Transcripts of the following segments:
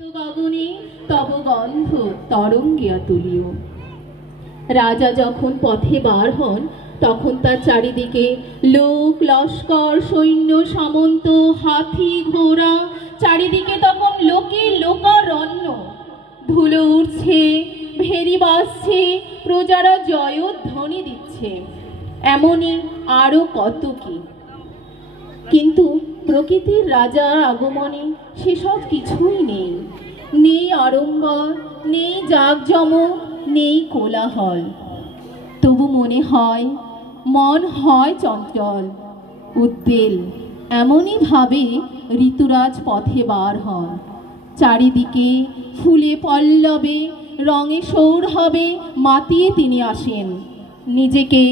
গগনে তব গন্ধ তরঙ্গিয়া তুলিও। রাজা যখন পথে বার হন তখন তার চারিদিকে লোক লস্কর সৈন্য সামন্ত হাতি ঘোড়া, চারিদিকে তখন লোকে লোকারণ্য। ধুলো উঠছে, ভেরি বাজছে, প্রজারা জয়ধ্বনি দিচ্ছে। এমনই আরো কত কি। কিন্তু প্রকৃতির রাজার আগমনে সেসব কিছুই নেই। নেই আড়ম্বর, নেই জাঁকজমক, নেই কোলাহল। তবু মনে হয়, মন হয় চঞ্চল উদ্বেল। এমনই ভাবে ঋতুরাজ পথে বার হন। চারিদিকে ফুলে পল্লবে রঙে সৌরভে মাতিয়ে তিনি আসেন, নিজেকে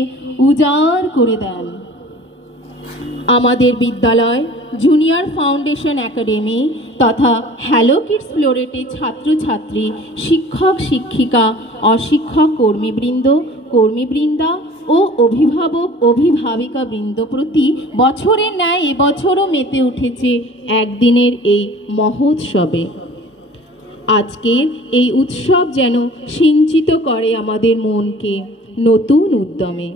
উজাড় করে দেন। আমাদের বিদ্যালয়, জুনিয়র ফাউন্ডেশন একাডেমি তথা হ্যালো কিডস ফ্লোরেটের ছাত্রছাত্রী, শিক্ষক শিক্ষিকা, অশিক্ষক কর্মীবৃন্দা ও অভিভাবক অভিভাবিকা বৃন্দ প্রতি বছরের ন্যায় এবছরও মেতে উঠেছে একদিনের এই মহোৎসবে। আজকের এই উৎসব যেন সিঞ্চিত করে আমাদের মনকে নতুন উদ্যমে।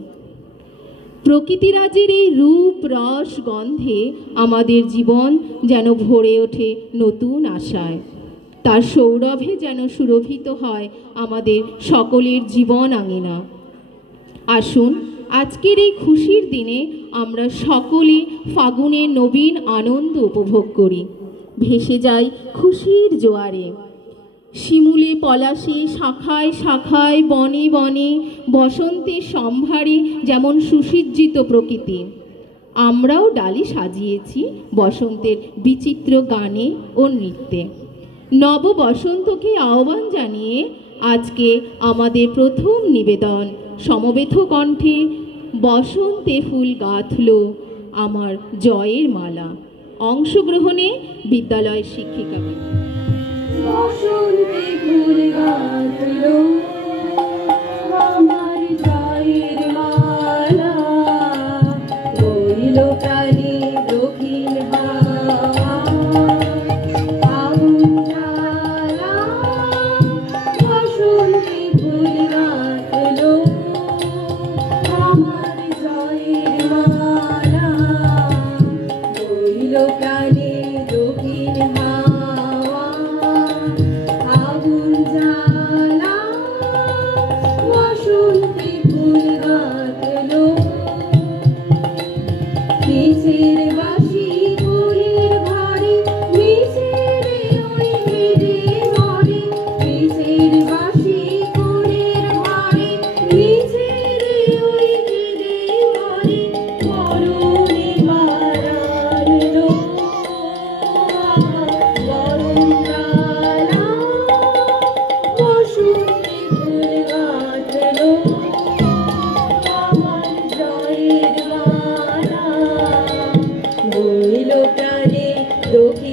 প্রকৃতিরাজের এই রূপ রস গন্ধে আমাদের জীবন যেন ভরে ওঠে নতুন আশায়। তার সৌরভে যেন সুরভিত হয় আমাদের সকলের জীবন আঙিনা। আসুন আজকের এই খুশির দিনে আমরা সকলে ফাগুনের নবীন আনন্দ উপভোগ করি। ভেসে যাই খুশির জোয়ারে। শিমুলে পলাশে শাখায় শাখায় বনে বনে বসন্তের সম্ভারে যেমন সুসজ্জিত প্রকৃতি, আমরাও ডালি সাজিয়েছি বসন্তের বিচিত্র গানে ও নৃত্যে। নব বসন্তকে আহ্বান জানিয়ে আজকে আমাদের প্রথম নিবেদন সমবেত কণ্ঠে বসন্তে ফুল গাঁথল আমার জয়ের মালা। অংশগ্রহণে বিদ্যালয় শিক্ষিকা। বসন্তে ফুল গাঁথলো আমার জয়ের মালা, বইল প্রাণে দক্ষিণ হাওয়া আগুন জ্বালা। বসন্তে ফুল গাঁথলো আমার জয়ের মালা, বইল প্রাণে দক্ষিণ হাওয়া আগুন জ্বালা। বসন্তে ফুল গাঁথলো কিসের বাঁশি ফুলের ঘরে, মিছের ওই ঘিরে ঘরে। কিসের বাঁশি ফুলের ঘরে, মিছের ওই ঘিরে ঘরে। বরণে বারার লোক বরণ জ্বালা। বসন্তে ফুল গাঁথলো আমার জয়ের মালা, বইল প্রাণে দক্ষিণ